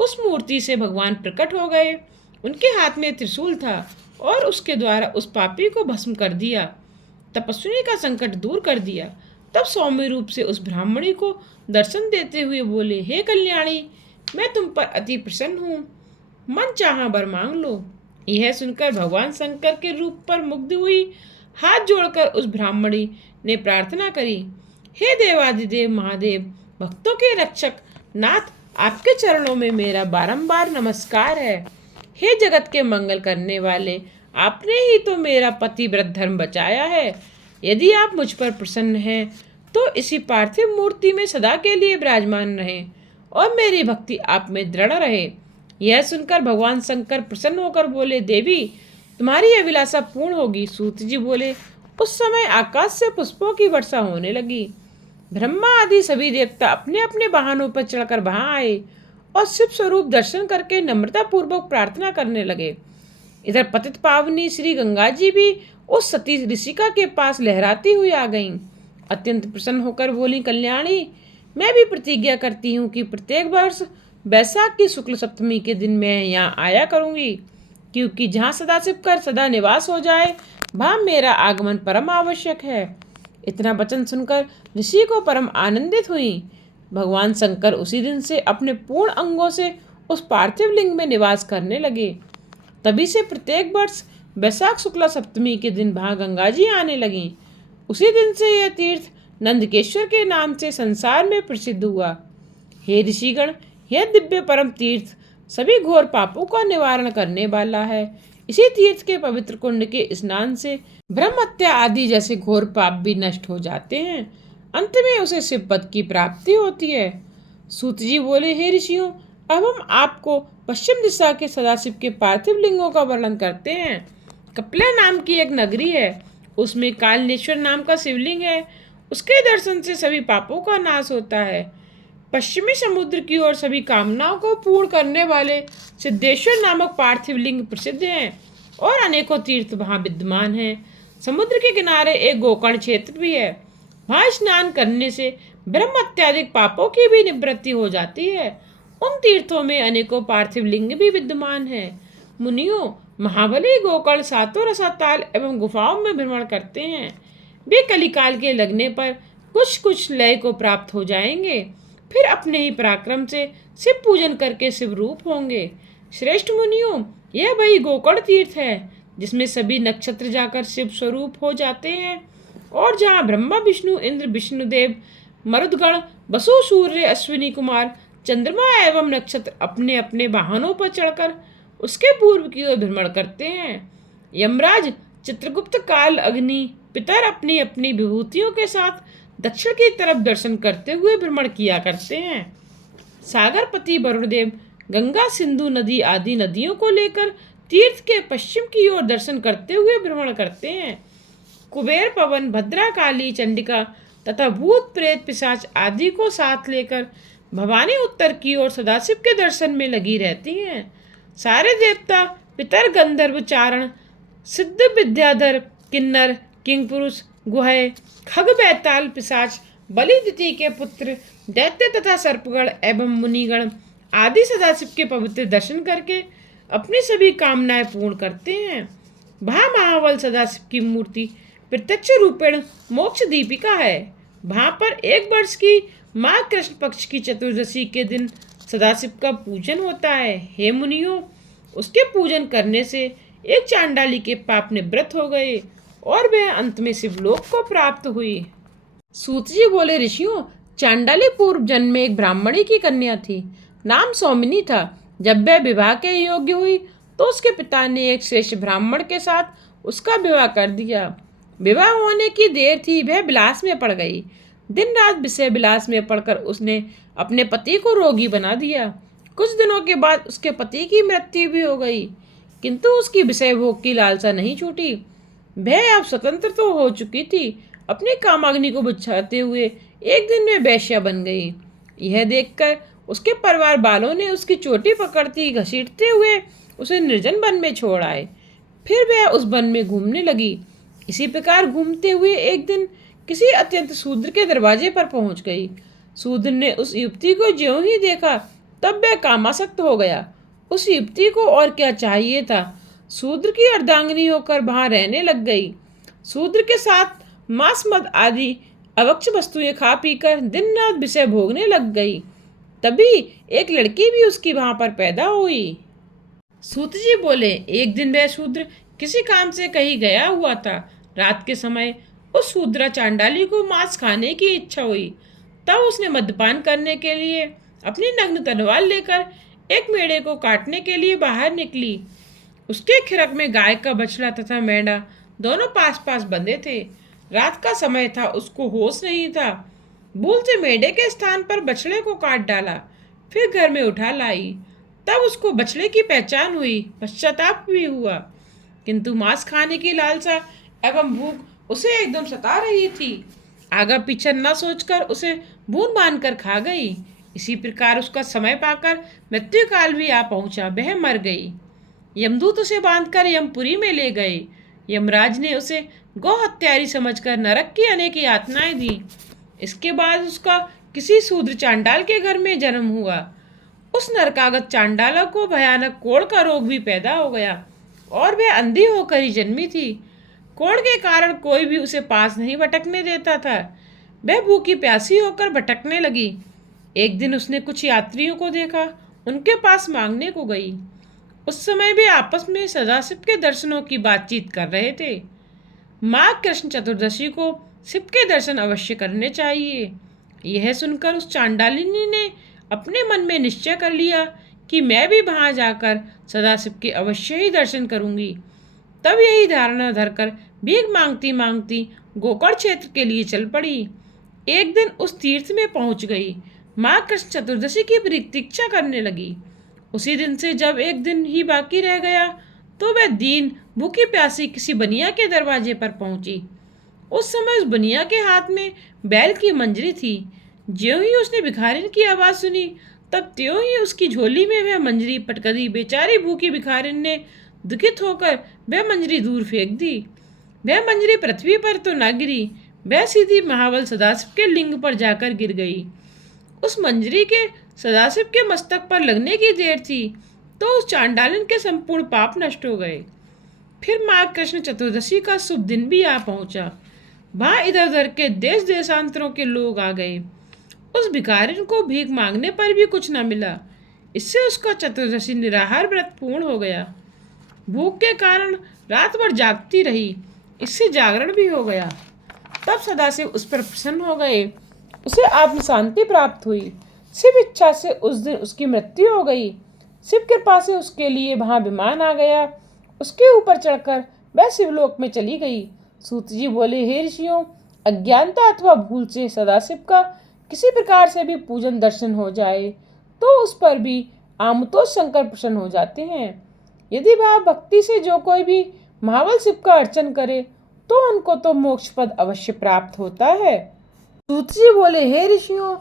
उस मूर्ति से भगवान प्रकट हो गए। उनके हाथ में त्रिशूल था और उसके द्वारा उस पापी को भस्म कर दिया, तपस्विनी का संकट दूर कर दिया। तब सौम्य रूप से उस ब्राह्मणी को दर्शन देते हुए बोले, हे कल्याणी, मैं तुम पर अति प्रसन्न हूँ, मन चाहा वर मांग लो। यह सुनकर भगवान शंकर के रूप पर मुग्ध हुई हाथ जोड़कर उस ब्राह्मणी ने प्रार्थना करी, हे देवादिदेव महादेव, भक्तों के रक्षक नाथ, आपके चरणों में मेरा बारंबार नमस्कार है। हे जगत के मंगल करने वाले, आपने ही तो मेरा पतिव्रत धर्म बचाया है। यदि आप मुझ पर प्रसन्न हैं तो इसी पार्थिव मूर्ति में सदा के लिए विराजमान रहें और मेरी भक्ति आप में दृढ़ रहे। यह सुनकर भगवान शंकर प्रसन्न होकर बोले, देवी, तुम्हारी अभिलाषा पूर्ण होगी। सूत जी बोले, उस समय आकाश से पुष्पों की वर्षा होने लगी। ब्रह्मा आदि सभी देवता अपने अपने वाहनों पर चढ़कर वहां आए और शिव स्वरूप दर्शन करके नम्रता पूर्वक प्रार्थना करने लगे। इधर पतित पावनी श्री गंगा जी भी उस सती ऋषिका के पास लहराती हुई आ गईं। अत्यंत प्रसन्न होकर बोली, कल्याणी, मैं भी प्रतिज्ञा करती हूँ कि प्रत्येक वर्ष वैशाख की शुक्ल सप्तमी के दिन मैं यहाँ आया करूँगी, क्योंकि जहाँ सदाशिव कर सदा निवास हो जाए वहाँ मेरा आगमन परम आवश्यक है। इतना वचन सुनकर ऋषि को परम आनंदित हुई। भगवान शंकर उसी दिन से अपने पूर्ण अंगों से उस पार्थिव लिंग में निवास करने लगे। तभी से प्रत्येक वर्ष वैशाख शुक्ला सप्तमी के दिन वहाँ गंगा जी आने लगीं। उसी दिन से यह तीर्थ नंदकेश्वर के नाम से संसार में प्रसिद्ध हुआ। हे ऋषिगण, यह दिव्य परम तीर्थ सभी घोर पापों का निवारण करने वाला है। इसी तीर्थ के पवित्र कुंड के स्नान से ब्रह्म हत्या आदि जैसे घोर पाप भी नष्ट हो जाते हैं। अंत में उसे शिव पद की प्राप्ति होती है। सूत जी बोले, हे ऋषियों, अब हम आपको पश्चिम दिशा के सदाशिव के पार्थिव लिंगों का वर्णन करते हैं। कपिला नाम की एक नगरी है, उसमें कालनेश्वर नाम का शिवलिंग है। उसके दर्शन से सभी पापों का नाश होता है। पश्चिमी समुद्र की ओर सभी कामनाओं को पूर्ण करने वाले सिद्धेश्वर नामक पार्थिव लिंग प्रसिद्ध हैं और अनेकों तीर्थ वहाँ विद्यमान हैं। समुद्र के किनारे एक गोकर्ण क्षेत्र भी है। वहाँ स्नान करने से ब्रह्म इत्यादि पापों की भी निवृत्ति हो जाती है। उन तीर्थों में अनेकों पार्थिव लिंग भी विद्यमान हैं। मुनियों, महाबली गोकर्ण सातों रसाताल एवं गुफाओं में भ्रमण करते हैं। वे कलिकाल के लगने पर कुछ कुछ लय को प्राप्त हो जाएंगे, फिर अपने ही पराक्रम से शिव पूजन करके शिव रूप होंगे। श्रेष्ठ मुनियों, यह वही गोकर्ण तीर्थ है जिसमें सभी नक्षत्र जाकर शिव स्वरूप हो जाते हैं और जहाँ ब्रह्मा विष्णु इंद्र विष्णुदेव मरुदगण वसु सूर्य अश्विनी कुमार चंद्रमा एवं नक्षत्र अपने अपने वाहनों पर चढ़कर उसके पूर्व की ओर भ्रमण करते हैं। यमराज, चित्रगुप्त, काल, अग्नि, पितर अपनी अपनी विभूतियों के साथ दक्षिण की तरफ दर्शन करते हुए भ्रमण किया करते हैं। सागरपति वरुणदेव गंगा, सिंधु नदी आदि नदियों को लेकर तीर्थ के पश्चिम की ओर दर्शन करते हुए भ्रमण करते हैं। कुबेर, पवन, भद्रा, काली, चंडिका तथा भूत प्रेत पिशाच आदि को साथ लेकर भवानी उत्तर की ओर सदाशिव के दर्शन में लगी रहती हैं। सारे देवता, पितर, गंधर्व, चारण, सिद्ध, विद्याधर, किन्नर, किंगपुरुष, गुहे, खग, बैताल, पिशाच, बलिदिति के पुत्र, दैत्य तथा सर्पगण एवं मुनिगण आदि सदाशिव के पवित्र दर्शन करके अपनी सभी कामनाएं पूर्ण करते हैं। वहाँ महाबल सदाशिव की मूर्ति प्रत्यक्ष रूपेण मोक्ष दीपिका है। वहाँ पर 1 वर्ष की माघ कृष्ण पक्ष की चतुर्दशी के दिन सदाशिव का पूजन होता है। हे मुनियों, उसके पूजन करने से एक चांडाली के पाप निवृत्त हो गए और वह अंत में शिवलोक को प्राप्त हुई। सूत जी बोले, ऋषियों, चांडाली पूर्व जन्म में एक ब्राह्मणी की कन्या थी, नाम सौमिनी था। जब वह विवाह के योग्य हुई तो उसके पिता ने एक श्रेष्ठ ब्राह्मण के साथ उसका विवाह कर दिया। विवाह होने की देर थी, वह विलास में पड़ गई। दिन रात विषय विलास में पड़कर उसने अपने पति को रोगी बना दिया। कुछ दिनों के बाद उसके पति की मृत्यु भी हो गई, किंतु उसकी विषय भोग की लालसा नहीं छूटी। वह अब स्वतंत्र तो हो चुकी थी। अपनी कामाग्नि को बुझाते हुए एक दिन वह वेश्या बन गई। यह देखकर उसके परिवार वालों ने उसकी चोटी पकड़ती घसीटते हुए उसे निर्जन वन में छोड़ आए। फिर वह उस वन में घूमने लगी। इसी प्रकार घूमते हुए एक दिन किसी अत्यंत शूद्र के दरवाजे पर पहुंच गई। शूद्र ने उस युवती को ज्यों ही देखा तब वह कामासक्त हो गया। उस युवती को और क्या चाहिए था, शूद्र की अर्धांगिनी होकर वहां रहने लग गई। शूद्र के साथ मांस मद आदि अवक्ष वस्तुएं खा पीकर दिन रात विषय भोगने लग गई। तभी एक लड़की भी उसकी वहां पर पैदा हुई। सूत जी बोले, एक दिन वह शूद्र किसी काम से कहीं गया हुआ था। रात के समय उस शूद्रा चांडाली को मांस खाने की इच्छा हुई। तब उसने मद्यपान करने के लिए अपनी नग्न तलवार लेकर एक मेढ़े को काटने के लिए बाहर निकली। उसके खिरक में गाय का बछड़ा तथा मेंढा दोनों पास पास बंधे थे। रात का समय था, उसको होश नहीं था। भूल से मेढ़े के स्थान पर बछड़े को काट डाला, फिर घर में उठा लाई। तब उसको बछड़े की पहचान हुई, पश्चाताप भी हुआ, किंतु मांस खाने की लालसा एवं भूख उसे एकदम सता रही थी। आगा पीछा न सोचकर उसे भून बांध कर खा गई। इसी प्रकार उसका समय पाकर मृत्यु काल भी आ पहुंचा, वह मर गई। यमदूत उसे बांधकर यमपुरी में ले गए। यमराज ने उसे गौ हत्यारी समझकर नरक की अनेक यातनाएं दी। इसके बाद उसका किसी शूद्र चांडाल के घर में जन्म हुआ। उस नरकागत चांडाला को भयानक कोढ़ का रोग भी पैदा हो गया और वह अंधी होकर ही जन्मी थी। कोढ़ के कारण कोई भी उसे पास नहीं भटकने देता था। वह भूखी प्यासी होकर भटकने लगी। एक दिन उसने कुछ यात्रियों को देखा, उनके पास मांगने को गई। उस समय वे आपस में सदाशिव के दर्शनों की बातचीत कर रहे थे। माघ कृष्ण चतुर्दशी को शिव के दर्शन अवश्य करने चाहिए। यह सुनकर उस चांडालिनी ने अपने मन में निश्चय कर लिया कि मैं भी वहां जाकर सदाशिव के अवश्य ही दर्शन करूंगी। तब यही धारणा धरकर भीख मांगती मांगती गोकर्ण क्षेत्र के लिए चल पड़ी। एक दिन उस तीर्थ में पहुंच गई। माँ कृष्ण चतुर्दशी की प्रतीक्षा करने लगी। उसी दिन से जब एक दिन ही बाकी रह गया तो वह दीन भूखी प्यासी किसी बनिया के दरवाजे पर पहुंची। उस समय उस बनिया के हाथ में बैल की मंजरी थी। ज्यों ही उसने भिखारिन की आवाज़ सुनी तब त्यों ही उसकी झोली में वह मंजरी पटक दी। बेचारी भूखी भिखारिन ने दुखित होकर वह मंजरी दूर फेंक दी। वह मंजरी पृथ्वी पर तो न गिरी, वह सीधी महाबल सदाशिव के लिंग पर जाकर गिर गई। उस मंजरी के सदाशिव के मस्तक पर लगने की देर थी तो उस चांडालिन के संपूर्ण पाप नष्ट हो गए। फिर माँ कृष्ण चतुर्दशी का शुभ दिन भी आ पहुंचा। वहां इधर उधर के देश देशांतरों के लोग आ गए। उस भिखारिन को भीख मांगने पर भी कुछ न मिला। इससे उसका चतुर्दशी निराहार व्रत पूर्ण हो गया। भूख के कारण रात भर जागती रही, इससे जागरण भी हो गया। तब सदाशिव उस पर प्रसन्न हो गए, उसे आत्म शांति प्राप्त हुई। शिव इच्छा से उस दिन उसकी मृत्यु हो गई। शिव कृपा से उसके लिए वहां विमान आ गया। उसके ऊपर चढ़कर वह शिवलोक में चली गई। सूत जी बोले, हे ऋषियों, अज्ञानता अथवा भूल से सदाशिव का किसी प्रकार से भी पूजन दर्शन हो जाए तो उस पर भी आमुतोष शंकर प्रसन्न हो जाते हैं। यदि भाव भक्ति से जो कोई भी महाबल शिव का अर्चन करे तो उनको तो मोक्ष पद अवश्य प्राप्त होता है। सूत जी बोले, हे ऋषियों,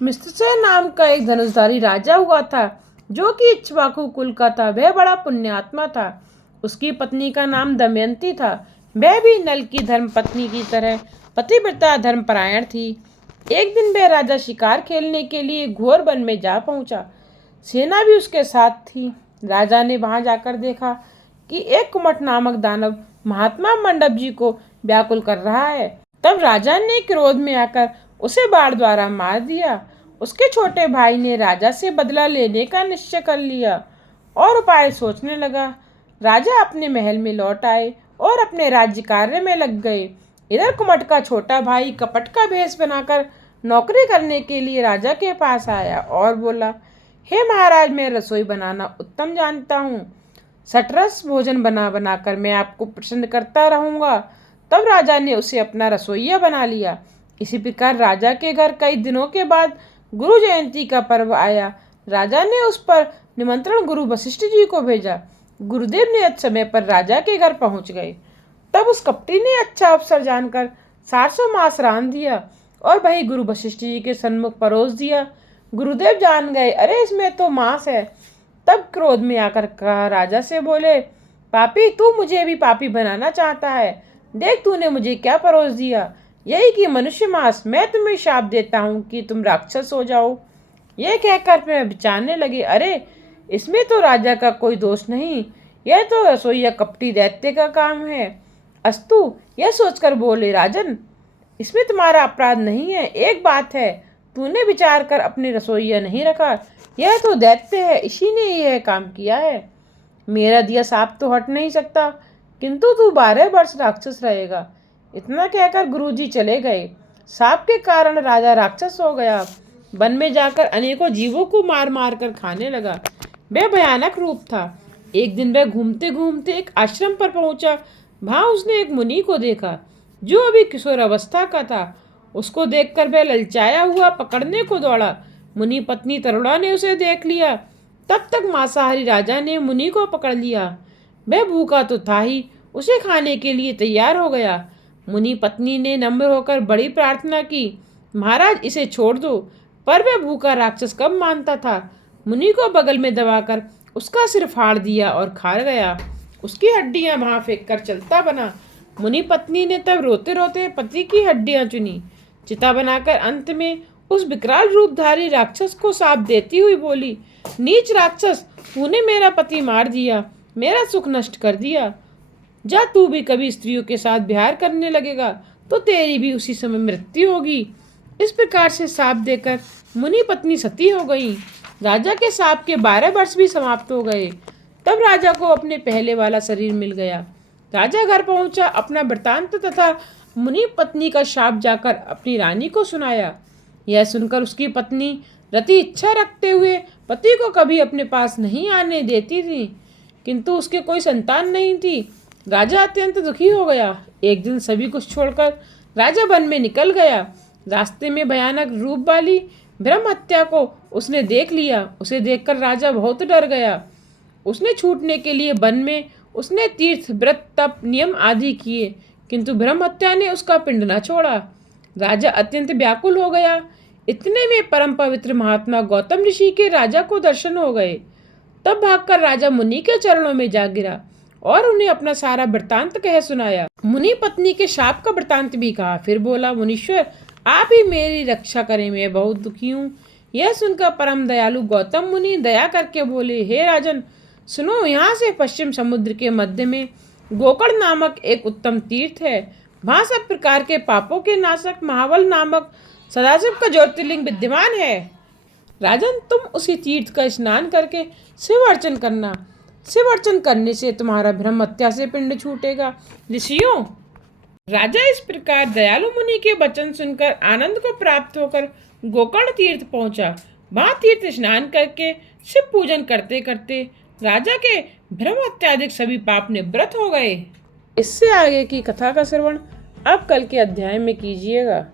मिश्रचय नाम का एक धनुषधारी राजा हुआ था जो कि इक्ष्वाकु कुल का था। वह बड़ा पुण्यात्मा था। उसकी पत्नी का नाम दमयंती था। वह भी नल की धर्म पत्नी की तरह पतिव्रता धर्मपरायण थी। एक दिन वह राजा शिकार खेलने के लिए घोर वन में जा पहुंचा। सेना भी उसके साथ थी। राजा ने वहां जाकर देखा कि एक कुमट नामक दानव महात्मा मंडप जी को व्याकुल कर रहा है। तब राजा ने क्रोध में आकर उसे बाण द्वारा मार दिया। उसके छोटे भाई ने राजा से बदला लेने का निश्चय कर लिया और उपाय सोचने लगा। राजा अपने महल में लौट आए और अपने राज्य कार्य में लग गए। इधर कुमट का छोटा भाई कपट का भेष बनाकर नौकरी करने के लिए राजा के पास आया और बोला, हे महाराज, मैं रसोई बनाना उत्तम जानता हूँ। सटरस भोजन बना बनाकर मैं आपको प्रसन्न करता रहूँगा। तब राजा ने उसे अपना रसोइया बना लिया। इसी प्रकार राजा के घर कई दिनों के बाद गुरु जयंती का पर्व आया। राजा ने उस पर निमंत्रण गुरु वशिष्ठ जी को भेजा। गुरुदेव ने समय पर राजा के घर पहुंच गए। तब उस कपटी ने अच्छा अवसर जानकर 400 मांस रांध दिया और वही गुरु वशिष्ठ जी के सन्मुख परोस दिया। गुरुदेव जान गए, अरे इसमें तो मांस है। तब क्रोध में आकर कहा, राजा से बोले, पापी, तू मुझे भी पापी बनाना चाहता है। देख तूने मुझे क्या परोस दिया, यही कि मनुष्य मांस। मैं तुम्हें शाप देता हूँ कि तुम राक्षस हो जाओ। यह कहकर वे विचारने लगे, अरे इसमें तो राजा का कोई दोष नहीं, यह तो रसोइया कपटी दैत्य का काम है। अस्तु, यह सोचकर बोले, राजन, इसमें तुम्हारा अपराध नहीं है। एक बात है, तूने विचार कर अपने रसोइया नहीं रखा। यह तो दैत्य है, इसी ने यह काम किया है। मेरा दिया साप तो हट नहीं सकता, किंतु तू 12 वर्ष राक्षस रहेगा। इतना कहकर गुरुजी चले गए। साप के कारण राजा राक्षस हो गया। वन में जाकर अनेकों जीवों को मार मार कर खाने लगा। वह भयानक रूप था। एक दिन वह घूमते घूमते एक आश्रम पर पहुंचा। वहां उसने एक मुनि को देखा जो अभी किशोर अवस्था का था। उसको देखकर वह ललचाया हुआ पकड़ने को दौड़ा। मुनि पत्नी तरुणा ने उसे देख लिया। तब तक मांसाहारी राजा ने मुनि को पकड़ लिया। वह भूखा तो था ही, उसे खाने के लिए तैयार हो गया। मुनि पत्नी ने नम्र होकर बड़ी प्रार्थना की, महाराज इसे छोड़ दो। पर वह भूखा राक्षस कब मानता था। मुनि को बगल में दबाकर उसका सिर फाड़ दिया और खा गया। उसकी हड्डियां वहां फेंक कर चलता बना। मुनि पत्नी ने तब रोते रोते पति की हड्डियां चुनी, चिता बनाकर अंत में उस विकराल रूपधारी राक्षस को शाप देती हुई बोली, नीच राक्षस, तूने मेरा पति मार दिया, मेरा सुख नष्ट कर दिया। जा, तू भी कभी स्त्रियों के साथ विहार करने लगेगा तो तेरी भी उसी समय मृत्यु होगी। इस प्रकार से शाप देकर मुनि पत्नी सती हो गई। राजा के शाप के 12 वर्ष भी समाप्त हो गए। तब राजा को अपने पहले वाला शरीर मिल गया। राजा घर पहुंचा, अपना वृतांत तथा मुनि पत्नी का शाप जाकर अपनी रानी को सुनाया। यह सुनकर उसकी पत्नी रति इच्छा रखते हुए पति को कभी अपने पास नहीं आने देती थी, किंतु उसके कोई संतान नहीं थी। राजा अत्यंत दुखी हो गया। एक दिन सभी कुछ छोड़कर राजा वन में निकल गया। रास्ते में भयानक रूप वाली ब्रह्म हत्या को उसने देख लिया। उसे देखकर राजा बहुत डर गया। उसने छूटने के लिए वन में उसने तीर्थ, व्रत, तप, नियम आदि किए, किंतु ब्रह्म हत्या ने उसका पिंड न छोड़ा। राजा अत्यंत व्याकुल हो गया। इतने में परम पवित्र महात्मा गौतम ऋषि के राजा को दर्शन हो गए। तब भागकर राजा मुनि के चरणों में जा गिरा और उन्हें अपना सारा वृतांत कह सुनाया। मुनि पत्नी के शाप का वृतांत भी कहा। फिर बोला, मुनीश्वर, आप ही मेरी रक्षा करें, मैं बहुत दुखी हूँ। यह सुनकर परम दयालु गौतम मुनि दया करके बोले, हे राजन, सुनो, यहाँ से पश्चिम समुद्र के मध्य में गोकर्ण नामक एक उत्तम तीर्थ है। वहाँ सब प्रकार के पापों के नाशक महाबल नामक सदाशिव का ज्योतिर्लिंग विद्यमान है। राजन, तुम उसी तीर्थ का स्नान करके शिव अर्चन करना। शिव अर्चन करने से तुम्हारा ब्रह्म हत्या से पिंड छूटेगा। ऋषियों, राजा इस प्रकार दयालु मुनि के वचन सुनकर आनंद को प्राप्त होकर गोकर्ण तीर्थ पहुंचा। वहां तीर्थ स्नान करके शिव पूजन करते करते राजा के ब्रह्म हत्यादिक सभी पाप निवृत्त हो गए। इससे आगे की कथा का श्रवण आप कल के अध्याय में कीजिएगा।